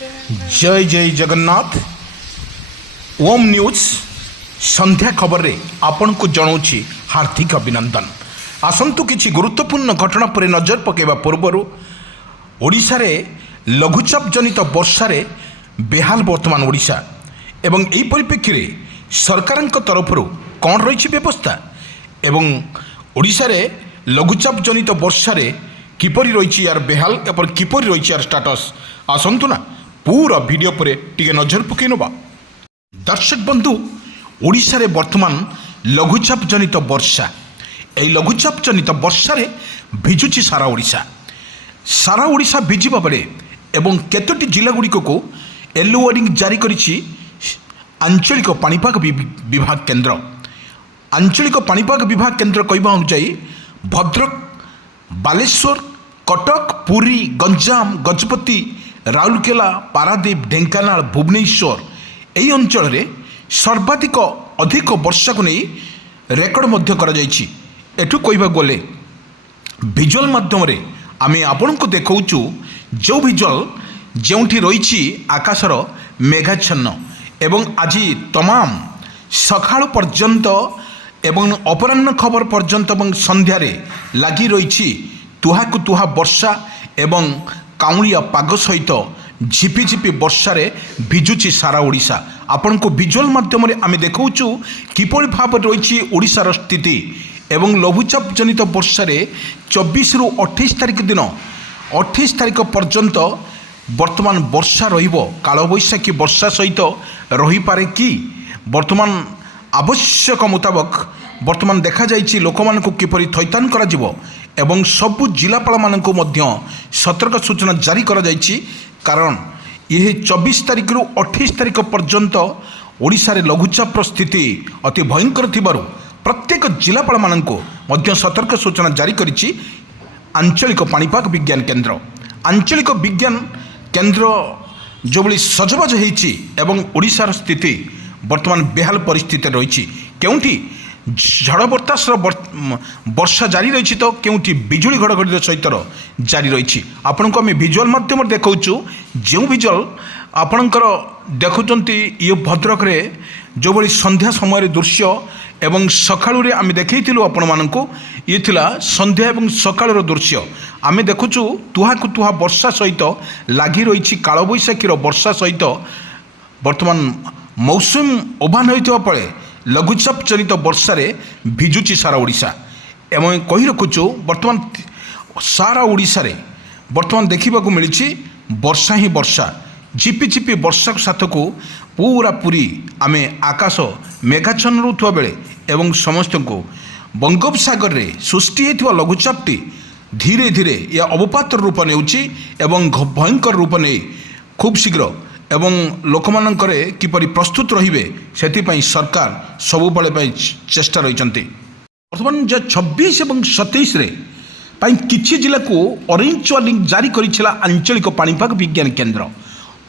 जय जय जगन्नाथ। ओम न्यूज संध्या खबर रे आपण को जनाऊँगी हार्दिक अभिनंदन। आसतु किसी गुरुत्वपूर्ण घटना पर नजर पकेवा पूर्वर ओडिशा रे लघुचाप जनित वर्षा रे बेहाल वर्तमान ओडिशा एवं एही परिप्रेक्षी रे सरकार तरफ कौन रही व्यवस्था एवं ओडिशा रे लघुचाप जनित वर्षा रे किपरि रही यार बेहाल एवं किपरि रही यार स्टाटस आसतु ना पूरा वीडियो पर टिके नजर पकई नवा। दर्शक बंधु ओडिशा रे वर्तमान लघुचाप जनित वर्षा यही लघुचाप जनित वर्षा रे भिजुची सारा ओडिशा भिजिबा बेले एवं केतोटी जिला गुड़िक को येलो वार्निंग जारी करिछि आंचलिक पाणीपाग विभाग केन्द्र। आंचलिक पाणीपाग विभाग केन्द्र कहवा अनुଯାୟୀ भद्रक, बालेश्वर, कटक, पुरी, गंजाम, गजपति, राउरकेला, पारादीप, ढेंकानाल, भुवनेश्वर यही अंचल में सर्वाधिक अधिक वर्षा को नहीं रेकर्ड मध्य करा जायछि। एठू कहबा गले विजुअल माध्यम रे आमे आपण को देखाऊचु जो विजुअल जोंठी रही आकाशर मेघाच्छन्न एवं आज तमाम सकाळ पर्यंत एवं अपराह्न खबर पर्यंत एवं संध्यारे लगी रही तुहाकु तुहा वर्षा एवं काउंलिया पाग सहित झिपिझिपि वर्षा रे भिजुची सारा ओडिशा। आपण को विजुअल माध्यम रे आमे देखाऊचु किपरि भाव रही ओडिशार स्थिति एवं लघुचाप जनित वर्षा रे 24 रु 28 तारिख दिन 28 तारिख पर्यंत वर्तमान वर्षा रहिबो। कालबैशाखी वर्षा सहित रही पारे कि वर्तमान आवश्यक मुताबक वर्तमान देखा जाइछि लोक मानकु किपरि थैतान करा जिवो एवं सबु जिलापाल मानकु मध्य सतर्क सूचना जारी करा जाइछि। कारण यह 24 तारिख रु 28 तारिख पर्यंत ओडिशा रे लघुचाप स्थिति अति भयंकर थिबारु प्रत्येक जिलापाल मानकु मध्य सतर्क सूचना जारी करिछि आंचलिक पाणीपाग विज्ञान केन्द्र। आंचलिक विज्ञान केन्द्र जो भली सजबाज होइछि एवं ओडिशार स्थिति वर्तमान बेहाल परिस्थिति रही केउठी झड़ बतासर वर्षा जारी रही तो केउठी बिजुली घड़घड़ी सहित जारी रही। आपण को आम विजुअल माध्यम देखाऊँ जो विजुअल आपणकर देखुंत ये भद्रक रे जो भली संध्या समय दृश्य एवं सकाळु रे आम देखैथिलु आपण मानकु ये थिला संध्या एवं सकाळर दृश्य आम देखुचु तुहाकु तुहा वर्षा सहित लगी रही कालबैशाखीर वर्षा सहित वर्तमान मौसम ओभान होइथिबा पळे लघुचाप जनित वर्षा रे भिजुची सारा ओडिशा एवं कही रखुचु वर्तमान सारा ओडिशा रे वर्तमान देखा मिली वर्षा ही वर्षा झिपिझिपि वर्षा साथ को पूरा पूरी आमे आकाश मेघाच्छन्न रुथुवा बेले एवं समस्त को बंगोपसागर रे सृष्टि होइथिबा लघुचापटी धीरे धीरे या अवपात रूप नेउछि एवं भयंकर रूप ने खूब शीघ्र एवं लोक मानकरे किपरि प्रस्तुत रहिबे सेथिपई सरकार सबुबले चेष्टा रही। वर्तमान जो 26 एवं 27 रे पाई किछि जिला को ऑरेंज वार्निंग जारी करिछला आंचलिक पाणीपाग विज्ञान केन्द्र।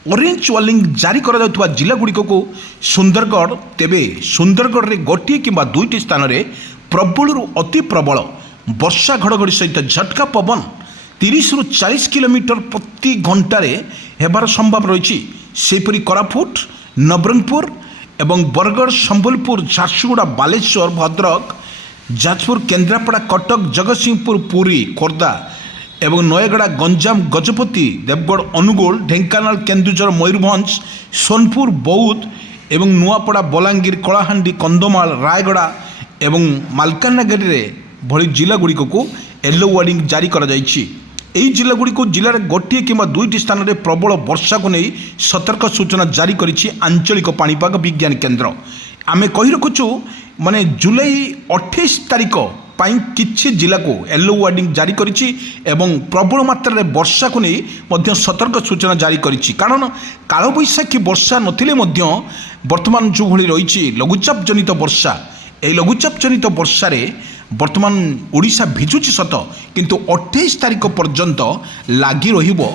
ऑरेंज वार्निंग जारी करा जाउथबा जिला गुड़िक को सुंदरगढ़ तेबे सुंदरगढ़ रे गोटिए किंबा दुईटी स्थान रे प्रबल रु अति प्रबल वर्षा घड़घड़ी सहित झटका पवन 30 रु 40 किलोमीटर प्रति घंटारे हेबार संभव रही। सेपरी कोरापुट, नवरंगपुर एवं बरगढ़, संबलपुर, झारसुगुड़ा, बालेश्वर, भद्रक, जाजपुर, केन्द्रापड़ा, कटक, जगतसिंहपुर, पुरी, खोर्धा एवं नयगड़ा, गंजाम, गजपति, देवगढ़, अनुगोल, ढेंकानाल, केन्दुझर, मयूरभंज, सोनपुर, बौद्ध एवं नुआपड़ा, बलांगीर, कलाहांडी, कंधमाल, रायगड़ा एवं मालकानगिरी भली जिला गुड़िक को येलो वार्निंग जारी करा जाइछि। एही जिला गुड़ी को जिले में गोटे कि दुईटी स्थान में प्रबल वर्षा को नहीं सतर्क सूचना जारी करिछि आंचलिक पाणीपाग विज्ञान केन्द्र। आमे कही रखुचु माने जुलाई 28 तारिख पाई किछि जिला को येलो वार्निंग जारी करिछि एवं प्रबल मात्रा रे वर्षा को नहीं मध्य सतर्क सूचना जारी करिछि। कारण कालबैशाखी वर्षा नथिले मध्य वर्तमान जो भली रही लघुचाप जनित वर्षा एही लघुचाप जनित वर्षा रे वर्तमान ओडिशा भिजुची सत किंतु 28 तारिख पर्यंत लगी रहिबो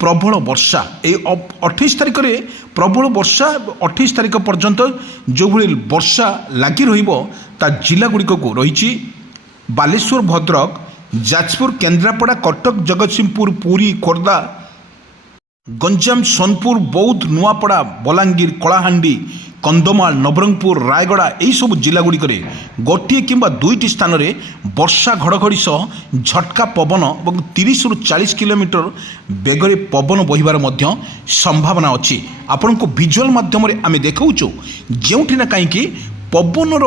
प्रबल वर्षा। 28 तारिख रे प्रबल वर्षा 28 तारिख पर्यंत जो भली वर्षा लगी रहिबो ता जिला गुड़िक को रही बालेश्वर, भद्रक, जाजपुर, केन्द्रापड़ा, कटक, जगतसिंहपुर, पुरी, खोर्धा ଗଞ୍ଜାମ ସୋନପୁର ବୌଦ୍ଧ ନୂଆପଡ଼ା ବଲାଙ୍ଗୀର କଳାହାଣ୍ଡି କନ୍ଧମାଳ ନବରଙ୍ଗପୁର ରାୟଗଡ଼ା ଏହିସବୁ ଜିଲ୍ଲାଗୁଡ଼ିକରେ ଗୋଟିଏ କିମ୍ବା ଦୁଇଟି ସ୍ଥାନରେ ବର୍ଷା ଘଡ଼ଘଡ଼ି ସହ ଝଟକା ପବନ ଏବଂ 30ରୁ 40 କିଲୋମିଟର ବେଗରେ ପବନ ବହିବାର ମଧ୍ୟ ସମ୍ଭାବନା ଅଛି। ଆପଣଙ୍କୁ ଭିଜୁଆଲ୍ ମାଧ୍ୟମରେ ଆମେ ଦେଖାଉଛୁ ଯେଉଁଠି ନା କାହିଁକି ପବନର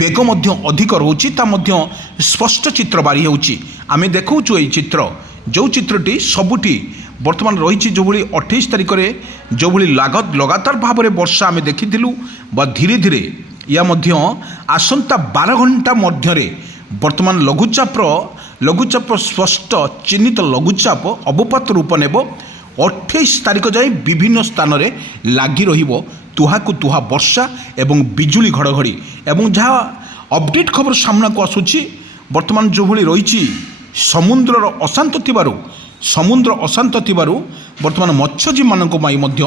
ବେଗ ମଧ୍ୟ ଅଧିକ ରହୁଛି ତା ମଧ୍ୟ ସ୍ପଷ୍ଟ ଚିତ୍ର ବାରି ହେଉଛି। ଆମେ ଦେଖାଉଛୁ ଏହି ଚିତ୍ର, ଯେଉଁ ଚିତ୍ରଟି ସବୁଠି ବର୍ତ୍ତମାନ ରହିଛି। ଯେଉଁଭଳି 28 ତାରିଖରେ ଯେଉଁଭଳି ଲଗାତାର ଭାବରେ ବର୍ଷା ଆମେ ଦେଖିଥିଲୁ ବା ଧୀରେ ଧୀରେ ଏହା ମଧ୍ୟ ଆସନ୍ତା 12 ଘଣ୍ଟା ମଧ୍ୟରେ ବର୍ତ୍ତମାନ ଲଘୁଚାପ ସ୍ପଷ୍ଟ ଚିହ୍ନିତ ଲଘୁଚାପ ଅବପାତ ରୂପ ନେବ। 28 ତାରିଖ ଯାଏଁ ବିଭିନ୍ନ ସ୍ଥାନରେ ଲାଗି ରହିବ ତୁହାକୁ ତୁହା ବର୍ଷା ଏବଂ ବିଜୁଳି ଘଡ଼ଘଡ଼ି। ଏବଂ ଯାହା ଅପଡେଟ୍ ଖବର ସାମ୍ନାକୁ ଆସୁଛି ବର୍ତ୍ତମାନ ଯେଉଁଭଳି ରହିଛି ସମୁଦ୍ର ଅଶାନ୍ତ ଥିବାରୁ ବର୍ତ୍ତମାନ ମତ୍ସ୍ୟଜୀବୀମାନଙ୍କ ପାଇଁ ମଧ୍ୟ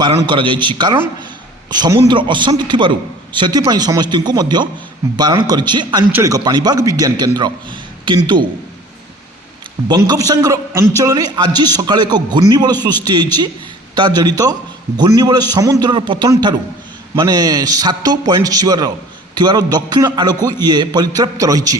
ବାରଣ କରାଯାଇଛି। କାରଣ ସମୁଦ୍ର ଅଶାନ୍ତ ଥିବାରୁ ସେଥିପାଇଁ ସମସ୍ତଙ୍କୁ ମଧ୍ୟ ବାରଣ କରିଛି ଆଞ୍ଚଳିକ ପାଣିପାଗ ବିଜ୍ଞାନ କେନ୍ଦ୍ର। କିନ୍ତୁ ବଙ୍ଗୋପସାଗର ଅଞ୍ଚଳରେ ଆଜି ସକାଳେ ଏକ ଘୂର୍ଣ୍ଣିବଳୟ ସୃଷ୍ଟି ହୋଇଛି। ତା ଜଡ଼ିତ ଘୂର୍ଣ୍ଣିବଳୟ ସମୁଦ୍ରର ପତନଠାରୁ 7 ପଏଣ୍ଟ ଥିବାର ଦକ୍ଷିଣ ଆଡ଼କୁ ଇଏ ପରିତ୍ରାପ୍ତ ରହିଛି।